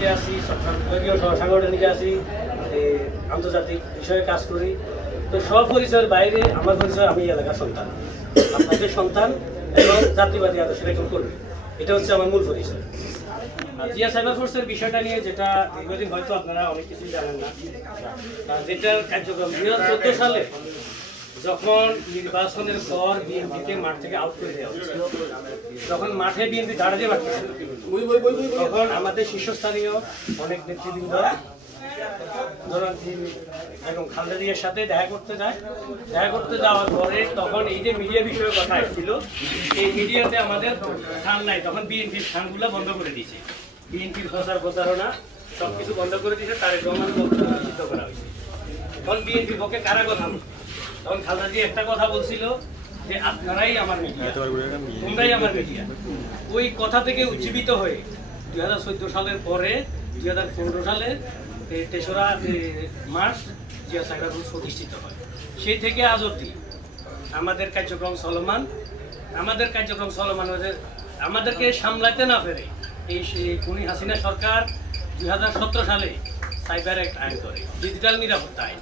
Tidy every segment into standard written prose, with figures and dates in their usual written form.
রাজনীতিতে আছি, বিভাগীয় সাংগঠনিকে আছি, আন্তর্জাতিক বিষয়ে কাজ করি। তো সব পরিচয়ের বাইরে আমার পরিচয় আমি এলাকার সন্তান, আপনাদের সন্তান এবং জাতীয়বাদী আদর্শের একজন কর্মী। এটা হচ্ছে আমার মূল পরিচয়। জিয়া সাইবার ফোর্সের বিষয়টা নিয়ে যেটা দীর্ঘদিন হয়তো আপনারা অনেক কিছুই জানেন না, যেটার কার্যক্রম 2014 সালে যখন নির্বাচনের পর বিএনপিকে মাঠ থেকে আউট করে দেওয়া হয়েছিল, যখন মাঠে বিএনপি দাঁড়াতে পারতেছিল, তখন আমাদের শীর্ষস্থানীয় অনেক নেতৃবৃন্দ ধরুন এবং খালেদা জিয়ার সাথে দেখা করতে যাওয়ার পরে তখন এই যে মিডিয়া বিষয়ে কথা ছিল, এই মিডিয়াতে আমাদের স্থান নাই। তখন বিএনপির স্থানগুলো বন্ধ করে দিয়েছে, বিএনপির প্রচারণা সব কিছু বন্ধ করে দিয়েছে, তার জমান বক্তব্য নিষিদ্ধ করা হয়েছে। তখন বিএনপির পক্ষে কারা কথা বলছে, তখন খালেদা জিয়া একটা কথা বলছিল যে আপনারাই আমার মিডিয়া, তোমরাই আমার মিডিয়া। ওই কথা থেকে উজ্জীবিত হয়ে 2014 সালের পরে 2015 সালে 3রা মার্চ জিয়া সাইবার ফোর্স প্রতিষ্ঠিত হয়। সেই থেকে আজ অবধি আমাদের কার্যক্রম চলমান। আমাদেরকে সামলাতে না পেরে এই খুনি হাসিনা সরকার 2017 সালে সাইবার অ্যাক্ট আইন করে, ডিজিটাল নিরাপত্তা আইন।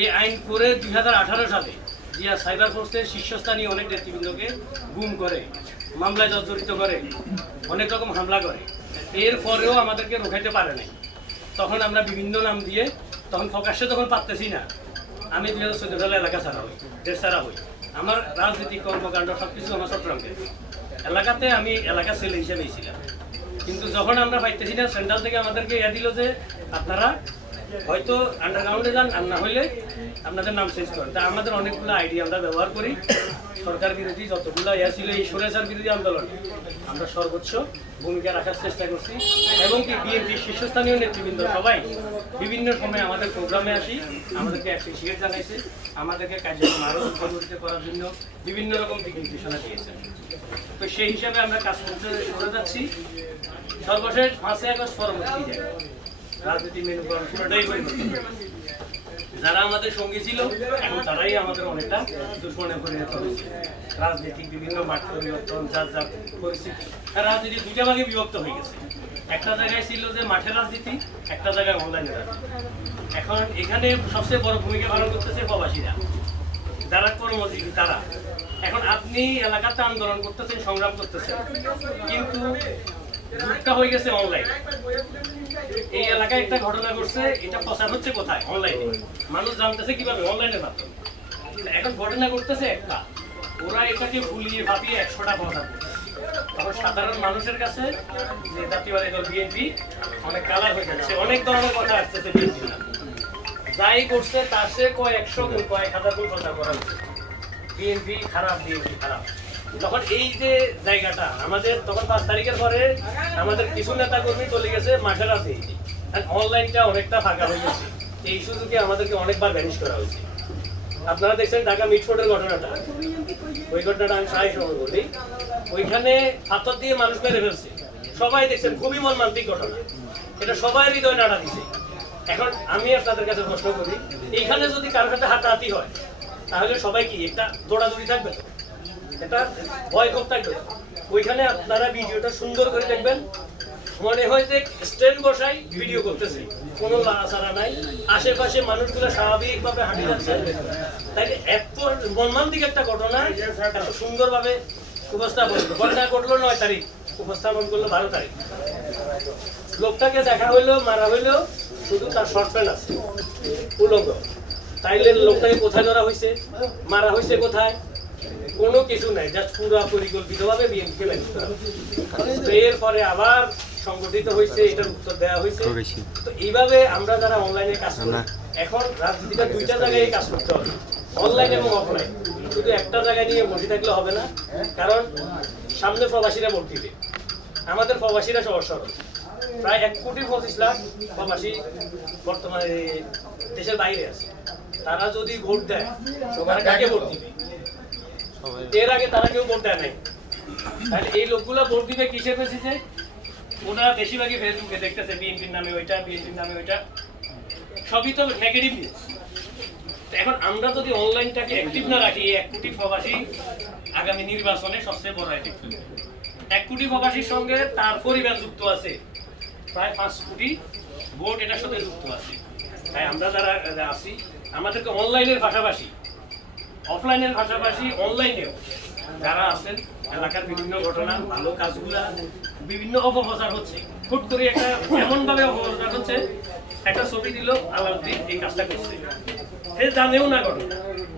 এই আইন করে 2018 সালে জিয়া সাইবার ফোর্সের শীর্ষস্থানীয় অনেক নেতৃবৃন্দকে গুম করে, মামলায় জর্জরিত করে, অনেক রকম হামলা করে। এর পরেও আমাদেরকে রোখাইতে পারে নাই। তখন আমরা বিভিন্ন নাম দিয়ে তখন প্রকাশ্যে যখন পারতেছি না, আমি 2014 সালে এলাকা ছাড়া হই। আমার রাজনৈতিক কর্মকাণ্ড সব কিছু আমার চট্টগ্রামে এলাকাতে, আমি এলাকা ছেলে হিসেবেই ছিলাম। কিন্তু যখন আমরা পাইতেছি না, সেন্ট্রাল থেকে আমাদেরকে দিল যে আপনারা হয়তো আন্ডারগ্রাউন্ডে যান, আর না হইলে আপনাদের নাম চেঞ্জ করেন। তা আমাদের অনেকগুলো আইডিয়া আমরা ব্যবহার করি। সরকার বিরোধী যতগুলো ছিল এই স্বৈরাচার বিরোধী আন্দোলনে আমরা সর্বোচ্চ ভূমিকা রাখার চেষ্টা করছি। এবং কি বিএনপির শীর্ষস্থানীয় নেতৃবৃন্দ সবাই বিভিন্ন সময় আমাদের প্রোগ্রামে আসি, আমাদেরকে অ্যাপ্রিসিয়েট জানাইছে, আমাদেরকে কার্যক্রম আরও সুপরিচিত করার জন্য বিভিন্ন রকম দিক নির্দেশনা দিয়েছে। তো সেই হিসাবে আমরা কাজ করতে করে যাচ্ছি। সর্বশেষ 5 আগস্ট পরবর্তী যায় রাজনীতি মেনু পুরোটাই পরিবর্তন হয়ে গেছে। যারা আমাদের সঙ্গী ছিল এখন তারাই আমাদের অনেকটা দুশ্মনে পরিণত হয়েছে। রাজনীতিক বিভিন্ন মাঠ পরিবর্তন, যার পরিস্থিতি, রাজনীতি দুইটা ভাগে বিভক্ত হয়ে গেছে। একটা জায়গায় ছিল যে মাঠের রাজনীতি, একটা জায়গায় অনলাইনের রাজনীতি। এখন এখানে সবচেয়ে বড় ভূমিকা পালন করতেছে প্রবাসীরা, যারা কর্মজীবী তারা। এখন আপনি এলাকাতে আন্দোলন করতেছেন, সংগ্রাম করতেছেন, কিন্তু যুগটা হয়ে গেছে অনলাইন। এই এলাকায় একটা ঘটনা ঘটছে, এটা প্রচার হচ্ছে কোথায়? অনলাইনে। মানুষ জানতেছে কিভাবে? অনলাইনের মাধ্যমে। এখন ঘটনা ঘটতেছে একটা, ওরা এটাকে ভুলিয়ে ভাবিয়ে 100টা প্রচার করছে। তখন সাধারণ মানুষের কাছে যে জাতীয়বাদী দল বিএনপি অনেক কালার হয়ে যাচ্ছে, অনেক ধরনের কথা আসতেছে। বিএনপি যাই করছে তার সে কয়েকশো গুণ, কয়েক হাজার গুণ প্রচার করা হচ্ছে বিএনপি খারাপ, বিএনপি খারাপ। তখন এই যে জায়গাটা আমাদের, তখন 5 তারিখের পরে আমাদের কিছু নেতা কর্মী চলে গেছে মাঠের রাজনীতি, অনলাইনটা অনেকটা ফাঁকা হয়ে গেছে। এই সুযোগে আমাদেরকে অনেকবার ভ্যানিশ করা হয়েছে। আপনারা দেখছেন ঢাকা মিটফোর্ডের ঘটনাটা, ওই ঘটনাটা আমি সাহায্য বলি। ওইখানে পাথর দিয়ে মানুষ মেরে ফেলছে, সবাই দেখছেন, খুবই মর্মান্তিক ঘটনা। এটা সবাই হৃদয় নাড়া দিছে। এখন আমি আপনাদের কাছে প্রশ্ন করি, এইখানে যদি কারোর সাথে হাতাহাতি হয় তাহলে সবাই কি একটা দৌড়াদৌড়ি থাকবে তো? এটা ভয় খুব থাকবে। ওইখানে আপনারা ভিডিওটা সুন্দর করে দেখবেন, মনে হয় যে স্ট্যান্ড বসাই ভিডিও করতেছে, কোনো লাড়াচাড়া নাই, আশেপাশে মানুষগুলো স্বাভাবিকভাবে হাঁটি যাচ্ছে। তাই এত মর্মান্তিক একটা ঘটনা এত সুন্দরভাবে উপস্থাপন ঘটনা ঘটলো 9 তারিখ, উপস্থাপন করলো 12 তারিখ। লোকটাকে দেখা হইলো, মারা হইলো, শুধু তার শর্ট প্যান্ট আছে, উলঙ্গ। তাইলে লোকটাকে কোথায় ধরা হয়েছে, মারা হয়েছে কোথায়? কোনো কিছু নাই, জাস্ট পুরো পরিকল্পিতভাবে বিএনপিকে ম্যানেজ করা হয়েছে। এর পরে আবার সংগঠিত হয়েছে, এটার উত্তর দেওয়া হয়েছে। তো এইভাবে আমরা যারা অনলাইনে কাজ করি, এখন রাজনীতিটা 2টা জায়গায় কাজ করতে হবে, অনলাইন এবং অফলাইন। শুধু একটা জায়গায় নিয়ে বসে থাকলে হবে না, কারণ সামনে প্রবাসীরা ভোট দিবে। আমাদের প্রবাসীরা সহজ সরল, প্রায় 1,25,00,000 প্রবাসী বর্তমানে দেশের বাইরে আছে। তারা যদি ভোট দেয়, তারা কাকে ভোট দিবে? এর আগে তারা কেউ ভোট দেয় নাই। তাহলে এই লোকগুলো ভোট দিবে কিসের বেসিসে? ওনারা বেশিরভাগই ফেসবুকে দেখতেছে বিএনপির নামে ওইটা, বিএনপির নামে ওইটা, সবই তো নেগেটিভ নিউজ। এখন আমরা যদি অনলাইনটাকে অ্যাক্টিভ না রাখি, 1 কোটি প্রবাসী আগামী নির্বাচনে সবচেয়ে বড় অ্যাক্টিভ। 1 কোটি প্রবাসীর সঙ্গে তার পরিবার যুক্ত আছে প্রায় 5 কোটি ভোট এটার সাথে যুক্ত আছে। তাই আমরা যারা আছি আমাদেরকে অনলাইনের পাশাপাশি অফলাইনের পাশাপাশি অনলাইনেও যারা আছেন এলাকার বিভিন্ন ঘটনা ভালো কাজগুলা বিভিন্ন অপপ্রচার হচ্ছে, হুট করে একটা এমনভাবে অপপ্রচার হচ্ছে, একটা ছবি দিল আলাউদ্দিন এই কাজটা করছে, এ জানেও না ঘটনা।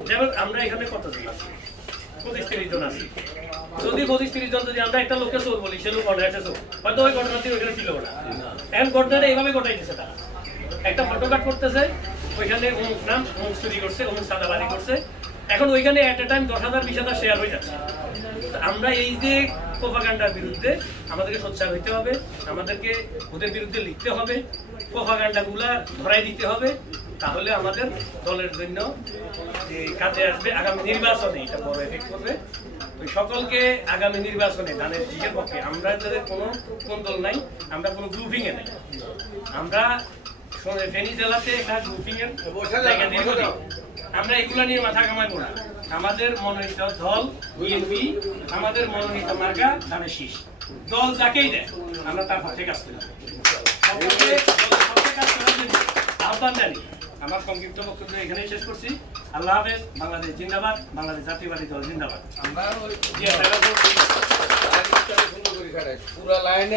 যেমন আমরা এখানে কতজন আছি, 25-30 জন আছি। যদি 25-30 জন যদি আমরা একটা লোককে চোর বলি, সে লোক অর্ডার চোর, হয়তো ওই ঘটনাটি ওইখানে ছিল না। এখন ঘটনাটা এইভাবে ঘটাইতেছে তারা, একটা ফটো কাট করতেছে, ওইখানে অমুক নাম, অমুক চুরি করছে, অমুক সাদাবাড়ি করছে, এখন ওইখানে এট এ টাইম 10,000 20,000 শেয়ার হয়ে যাচ্ছে। আমরা এই যে প্রোপাগান্ডার বিরুদ্ধে আমাদেরকে সোচ্চার হইতে হবে, আমাদেরকে ওদের বিরুদ্ধে লিখতে হবে, প্রোপাগান্ডাগুলা ধরাই দিতে হবে, তাহলে আমাদের দলের জন্য যে কাজে আসবে আগামী নির্বাচনে এটা বড় এফেক্ট করবে। তো সকলকে আগামী নির্বাচনে ধানের শীষের পক্ষে, আমরা যাদের কোনো কোন দল নাই, আমরা কোনো গ্রুপিংয়ে নাই, আমরা ফেনী জেলাতে একটা গ্রুপিংয়ের জায়গা দীর্ঘদিন, আমরা এগুলো নিয়ে মাথা কামাইবো না। আমাদের মনোনীত দল বিএনপি, আমাদের মনোনীত মার্কা ধানের শীষ, দল যাকেই দেয় আমরা তার পক্ষে কাজ করি, সকলকে দলের পক্ষে কাজ করার জন্য আহ্বান জানি। আমার সংক্ষিপ্ত বক্তব্য এখানেই শেষ করছি। আল্লাহ হাফেজ। বাংলাদেশ জিন্দাবাদ, বাংলাদেশ জাতীয়বাদী দল জিন্দাবাদ। আমরা পুরা লাইনে